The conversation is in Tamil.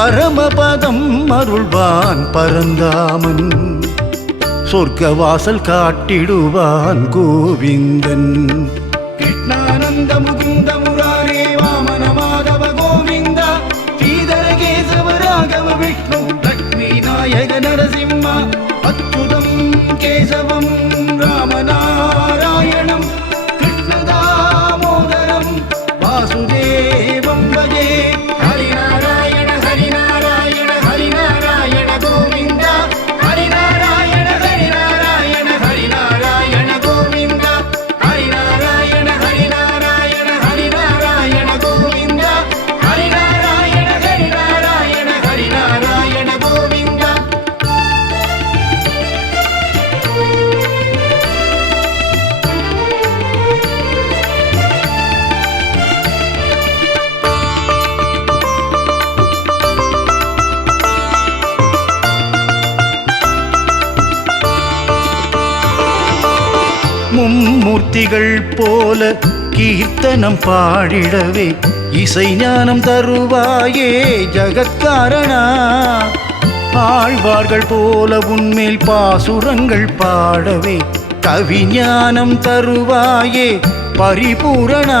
பரமபதம் அருள்வான் பரந்தாமன். சொர்க்கவாசல் காட்டிடுவான் கோவிந்தன். கிருஷ்ணானந்த மும்மூர்த்திகள் போல கீர்த்தனம் பாடிடவே இசை ஞானம் தருவாயே ஜகத்காரணா. ஆழ்வார்கள் போல உன்மேல் பாசுரங்கள் பாடவே கவிஞானம் தருவாயே பரிபூரணா.